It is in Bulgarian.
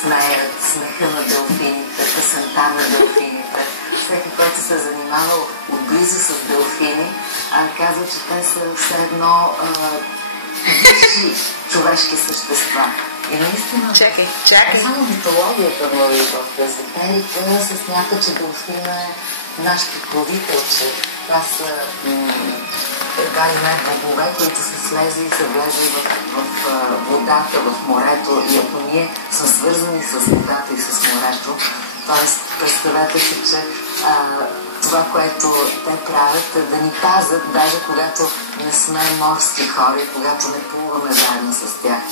смеят, смеха на делфините, песента на делфините. Всеки, който се е занимавал отблизо с делфини, казва, че те са все едно висши човешки същества. И наистина, чакай. Само митологията върви в езотерика се смята, че делфина е наш покровителче. Това са едва ли не богове, които са слезли и са влезли в водата, в морето. И ако ние сме свързани с водата и с морето, т.е. представете си, че това, което те правят, е да ни пазят, даже когато не сме морски хора и когато не плуваме заедно с тях.